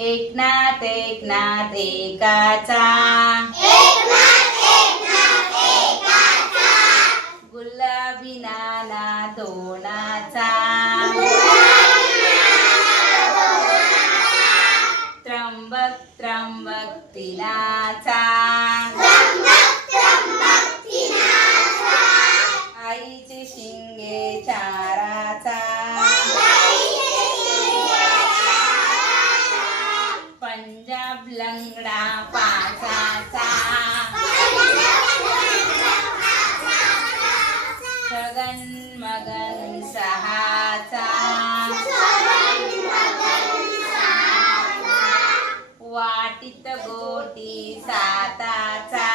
एकनाथ एकनाथ एकाचा. गुलाबी नाना दोनाचा. त्र्यंबक त्र्यंबक तिनाचा पंजाब लंगडा पाचाचा छगन मगन सहाचा. वाटीत गोटी साताचा.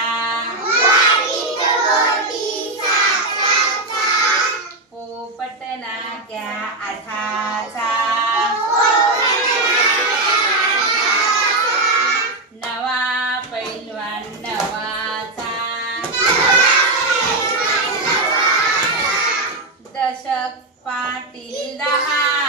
पोपट नाक्या आठा. दशक पाटील दहा.